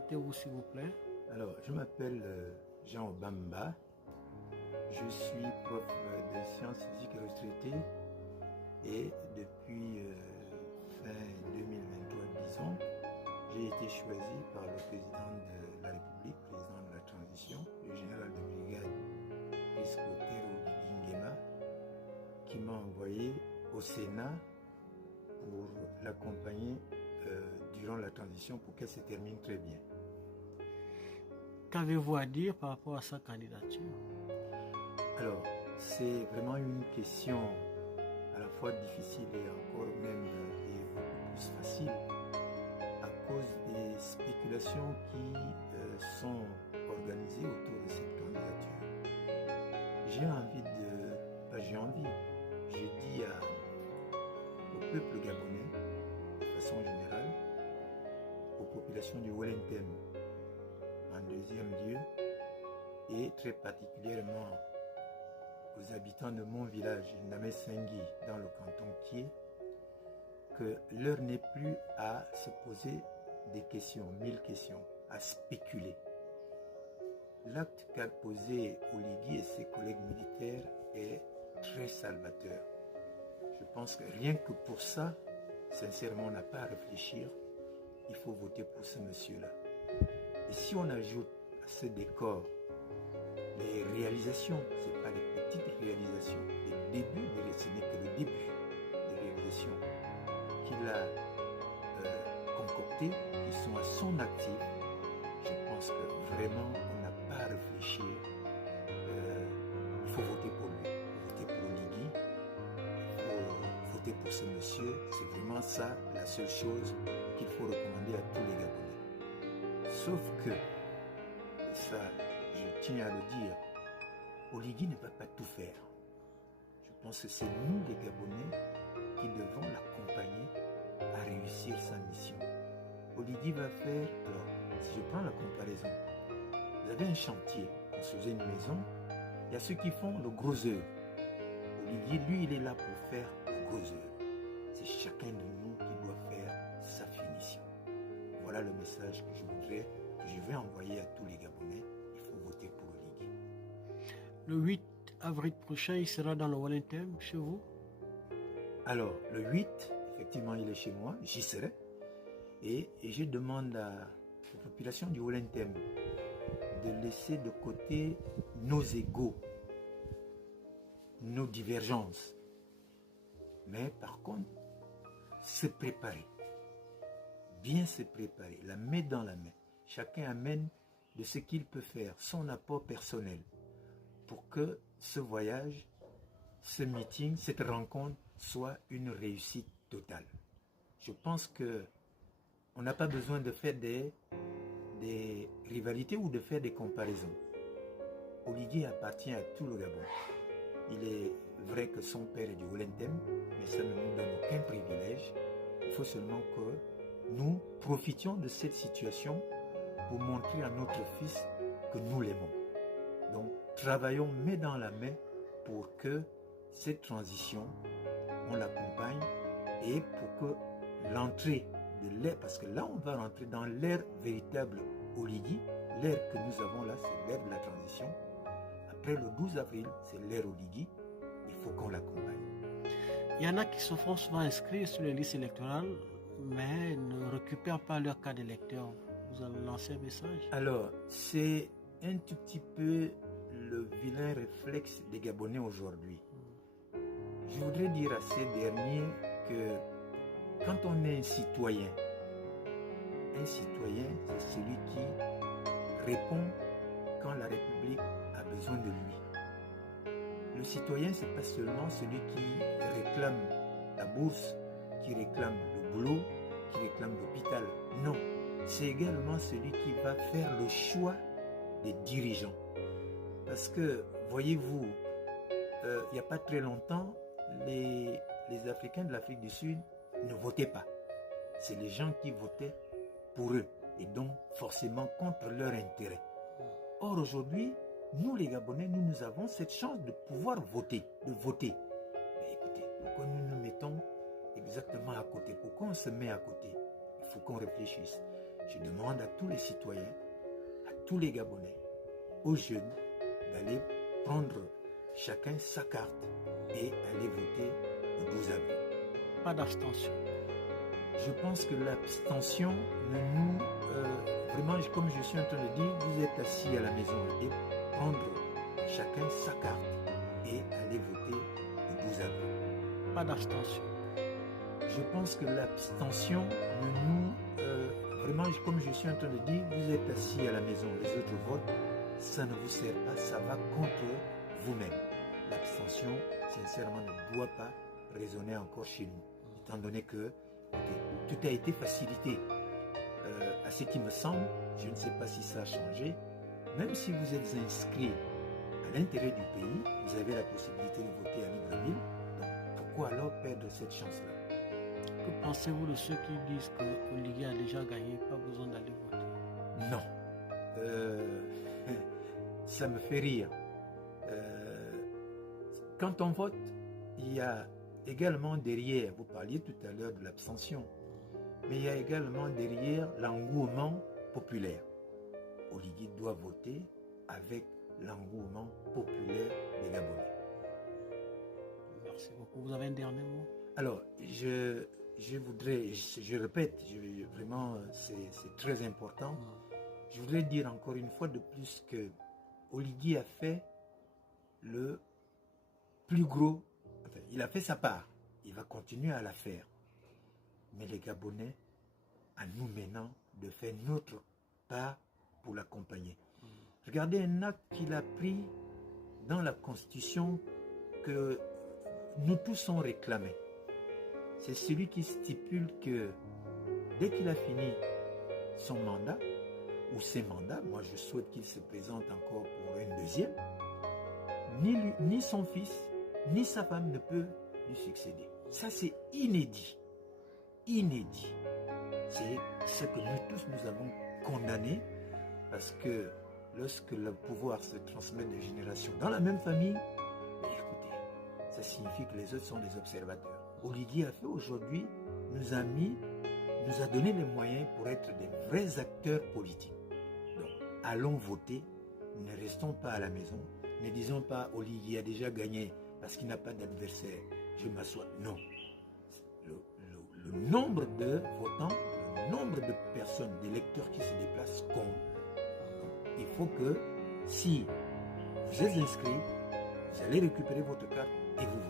présentez-vous s'il vous plaît. Alors, je m'appelle Jean Obamba. Je suis prof de sciences physiques retraité et depuis fin 2023, disons, j'ai été choisi par le président de la République, président de la transition, le général de brigade Prisco Tero Nguema, qui m'a envoyé au Sénat pour l'accompagner durant la transition pour qu'elle se termine très bien. Qu'avez-vous à dire par rapport à sa candidature? Alors, c'est vraiment une question à la fois difficile et encore même et beaucoup plus facile à cause des spéculations qui sont organisées autour de cette candidature. Je dis au peuple gabonais, de façon générale, aux populations du Wellington, en deuxième lieu, et très particulièrement aux habitants de mon village, Namé-Sengui, dans le canton Kié, que l'heure n'est plus à se poser des questions, 1000 questions, à spéculer. L'acte qu'a posé Oligui et ses collègues militaires est très salvateur. Je pense que rien que pour ça, sincèrement, on n'a pas à réfléchir. Il faut voter pour ce monsieur-là. Et si on ajoute à ce décor les réalisations, ce n'est pas les petites réalisations, ce n'est que le début des réalisations qu'il a concoctées, qui sont à son actif, je pense que vraiment on n'a pas à réfléchir. Il faut voter pour lui, il faut voter pour Oligui, il faut voter pour ce monsieur. C'est vraiment ça la seule chose qu'il faut recommander à tous les Gabonais. Sauf que, et ça je tiens à le dire, Oligui ne va pas tout faire. Je pense que c'est nous les Gabonais qui devons l'accompagner à réussir sa mission. Oligui va faire, alors si je prends la comparaison, vous avez un chantier, construisez une maison, il y a ceux qui font le gros œuvre. Oligui, lui, il est là pour faire le gros œuvre. C'est chacun de nous qui doit faire sa finition. Voilà le message que je vais envoyer à tous les Gabonais. Il faut voter pour Oligui. Le 8 avril prochain, il sera dans le Wellington, chez vous? Alors, le 8, effectivement, il est chez moi, j'y serai. Et je demande à la population du Wellington de laisser de côté nos égos, nos divergences. Mais par contre, se préparer. Bien se préparer, la main dans la main. Chacun amène de ce qu'il peut faire, son apport personnel, pour que ce voyage, ce meeting, cette rencontre soit une réussite totale. Je pense que on n'a pas besoin de faire des rivalités ou de faire des comparaisons. Oligui appartient à tout le Gabon. Il est vrai que son père est du Wellington, mais ça ne nous donne aucun privilège. Il faut seulement que nous profitions de cette situation pour montrer à notre fils que nous l'aimons. Donc, travaillons main dans la main pour que cette transition, on l'accompagne et pour que l'entrée de l'ère, parce que là, on va rentrer dans l'ère véritable Oligui. L'ère que nous avons là, c'est l'ère de la transition. Après le 12 avril, c'est l'ère Oligui. Il faut qu'on l'accompagne. Il y en a qui se font souvent inscrire sur les listes électorales, mais ne récupèrent pas leur carte d'électeur. Vous avez lancé un message? Alors, c'est un tout petit peu le vilain réflexe des Gabonais aujourd'hui. Je voudrais dire à ces derniers que quand on est un citoyen, c'est celui qui répond quand la République a besoin de lui. Le citoyen, c'est pas seulement celui qui réclame la bourse, qui réclame le boulot, qui réclame l'hôpital. Non, c'est également celui qui va faire le choix des dirigeants. Parce que, voyez-vous, il n'y a pas très longtemps, les Africains de l'Afrique du Sud ne votaient pas. C'est les gens qui votaient pour eux et donc forcément contre leur intérêt. Or aujourd'hui, nous les Gabonais, nous avons cette chance de pouvoir voter, de voter. Mais écoutez, pourquoi nous nous mettons exactement à côté? Pourquoi on se met à côté? Il faut qu'on réfléchisse. je demande à tous les citoyens, à tous les Gabonais, aux jeunes, d'aller prendre chacun sa carte et aller voter le 12 avril. Pas d'abstention. Je pense que l'abstention ne nous... vraiment, comme je suis en train de dire, vous êtes assis à la maison et prendre chacun sa carte et aller voter le 12 avril. Pas d'abstention. Je pense que l'abstention ne nous... vraiment, comme je suis en train de dire, vous êtes assis à la maison, les autres votent, ça ne vous sert pas, ça va contre vous-même. L'abstention, sincèrement, ne doit pas résonner encore chez nous, étant donné que tout a été facilité. À ce qui me semble, je ne sais pas si ça a changé, même si vous êtes inscrit à l'intérieur du pays, vous avez la possibilité de voter à Libreville, donc pourquoi alors perdre cette chance-là? Que pensez-vous de ceux qui disent que Oligui a déjà gagné, pas besoin d'aller voter? Non. Ça me fait rire. Quand on vote, il y a également derrière, vous parliez tout à l'heure de l'abstention, mais il y a également derrière l'engouement populaire. Oligui doit voter avec l'engouement populaire des Gabonais. Merci beaucoup. Vous avez un dernier mot? Alors, je voudrais, je répète, vraiment, c'est très important. Je voudrais dire encore une fois de plus que Oligui a fait le plus gros, enfin, il a fait sa part, il va continuer à la faire. Mais les Gabonais, à nous maintenant, de faire notre part pour l'accompagner. Regardez un acte qu'il a pris dans la Constitution que nous tous ont réclamé. C'est celui qui stipule que dès qu'il a fini son mandat, ou ses mandats, moi je souhaite qu'il se présente encore pour une deuxième, ni lui, ni son fils, ni sa femme ne peut lui succéder. Ça c'est inédit. Inédit. C'est ce que nous tous nous avons condamné, parce que lorsque le pouvoir se transmet de génération dans la même famille, écoutez, ça signifie que les autres sont des observateurs. Oligui a fait aujourd'hui, nous a donné les moyens pour être des vrais acteurs politiques. Donc, allons voter, ne restons pas à la maison, ne disons pas Oligui a déjà gagné parce qu'il n'a pas d'adversaire, je m'assois. Non. Le nombre de votants, le nombre de personnes, d'électeurs qui se déplacent compte. Donc, il faut que si vous êtes inscrit, vous allez récupérer votre carte et vous votez.